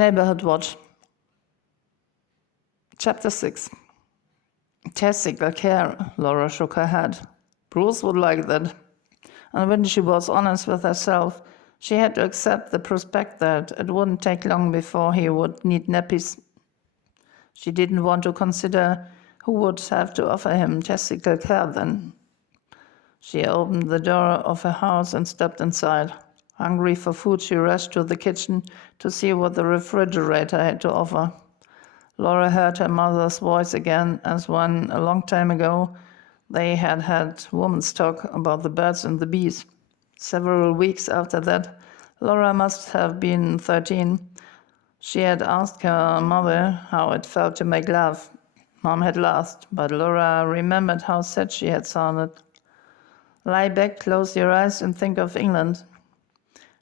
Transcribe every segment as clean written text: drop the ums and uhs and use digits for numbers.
Neighbourhood Watch. Chapter 6. Testicle care, Laura shook her head. Bruce would like that. And when she was honest with herself, she had to accept the prospect that it wouldn't take long before he would need nappies. She didn't want to consider who would have to offer him testicle care then. She opened the door of her house and stepped inside. Hungry for food, she rushed to the kitchen to see what the refrigerator had to offer. Laura heard her mother's voice again, as when, a long time ago, they had had women's talk about the birds and the bees. Several weeks after that, Laura must have been 13. She had asked her mother how it felt to make love. Mom had laughed, but Laura remembered how sad she had sounded. Lie back, close your eyes, and think of England.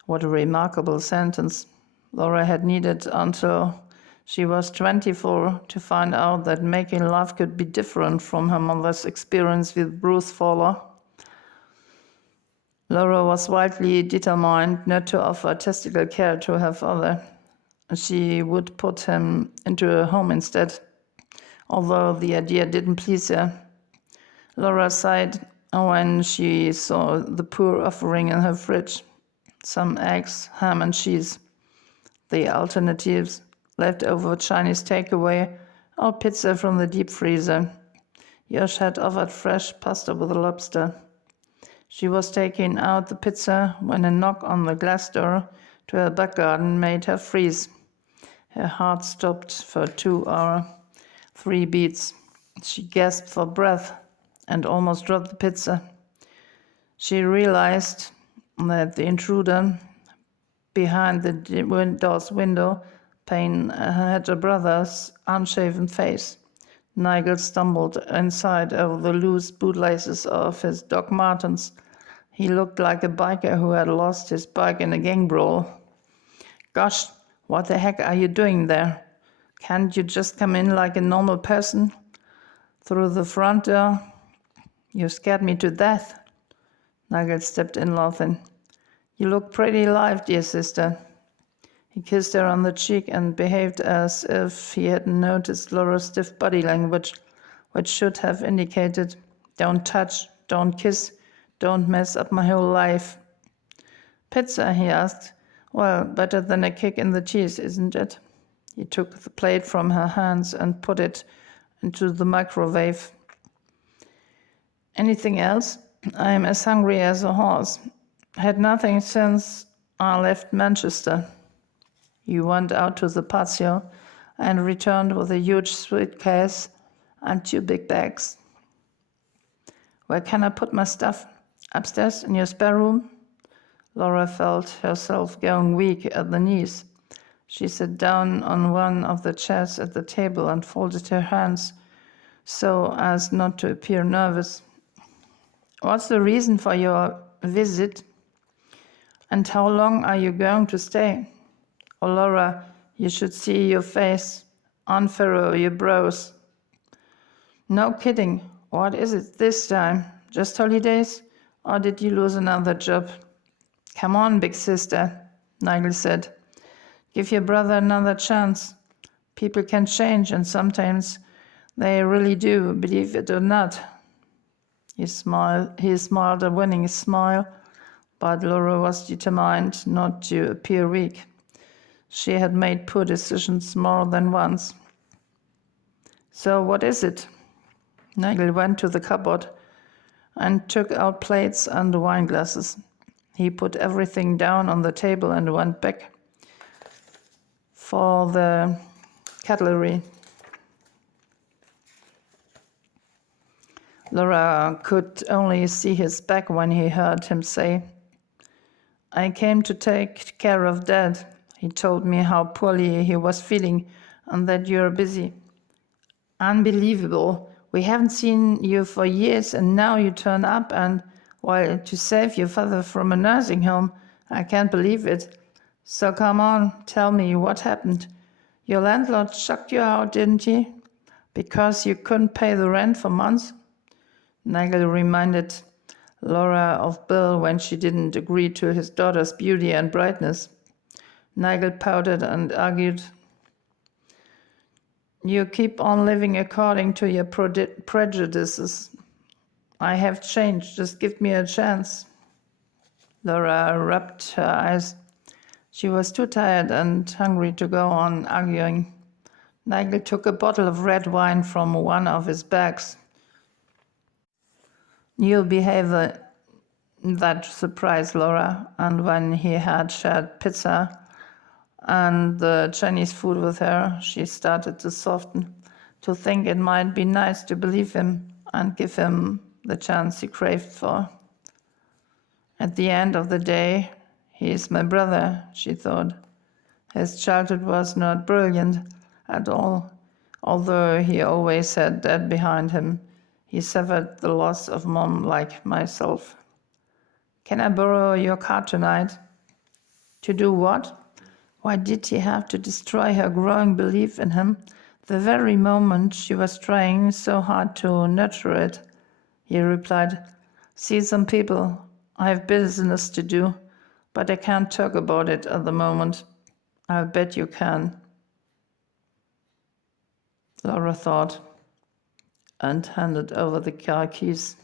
What a remarkable sentence. Laura had needed until she was 24 to find out that making love could be different from her mother's experience with Bruce Fowler. Laura was wildly determined not to offer testicle care to her father. She would put him into a home instead, although the idea didn't please her. Laura sighed when she saw the poor offering in her fridge. Some eggs, ham and cheese. The alternatives, leftover Chinese takeaway or pizza from the deep freezer. Josh had offered fresh pasta with lobster. She was taking out the pizza when a knock on the glass door to her back garden made her freeze. Her heart stopped for 2 hours, 3 beats. She gasped for breath and almost dropped the pizza. She realized that the intruder behind the door's window pane had a brother's unshaven face. Nigel stumbled inside over the loose bootlaces of his Doc Martens. He looked like a biker who had lost his bike in a gang brawl. Gosh, what the heck are you doing there? Can't you just come in like a normal person? Through the front door? You scared me to death. Nigel stepped in laughing. You look pretty alive, dear sister. He kissed her on the cheek and behaved as if he hadn't noticed Laura's stiff body language, which should have indicated, don't touch, don't kiss, don't mess up my whole life. Pizza, he asked. Well, better than a kick in the cheese, isn't it? He took the plate from her hands and put it into the microwave. Anything else? I'm as hungry as a horse. Had nothing since I left Manchester. He went out to the patio and returned with a huge suitcase and 2 big bags. Where can I put my stuff? Upstairs in your spare room? Laura felt herself going weak at the knees. She sat down on one of the chairs at the table and folded her hands so as not to appear nervous. What's the reason for your visit? And how long are you going to stay? Oh, Laura, you should see your face. Unfurrow your brows. No kidding. What is it this time? Just holidays? Or did you lose another job? Come on, big sister, Nigel said. Give your brother another chance. People can change, and sometimes they really do, believe it or not. He smiled a winning smile, but Laura was determined not to appear weak. She had made poor decisions more than once. So what is it? Nigel went to the cupboard and took out plates and wine glasses. He put everything down on the table and went back for the cutlery. Laura could only see his back when he heard him say, I came to take care of Dad. He told me how poorly he was feeling and that you're busy. Unbelievable. We haven't seen you for years and now you turn up and, well, to save your father from a nursing home. I can't believe it. So come on, tell me what happened. Your landlord chucked you out, didn't he? Because you couldn't pay the rent for months? Nigel reminded Laura of Bill when she didn't agree to his daughter's beauty and brightness. Nigel pouted and argued. You keep on living according to your prejudices. I have changed. Just give me a chance. Laura rubbed her eyes. She was too tired and hungry to go on arguing. Nigel took a bottle of red wine from one of his bags. New behavior that surprised Laura, and when he had shared pizza and the Chinese food with her, she started to soften, to think it might be nice to believe him and give him the chance he craved for. At the end of the day, he is my brother, she thought. His childhood was not brilliant at all. Although he always had Dad behind him, he suffered the loss of Mom like myself. Can I borrow your car tonight? To do what? Why did he have to destroy her growing belief in him the very moment she was trying so hard to nurture it? He replied, See some people. I have business to do, but I can't talk about it at the moment. I'll bet you can. Laura thought and handed over the car keys.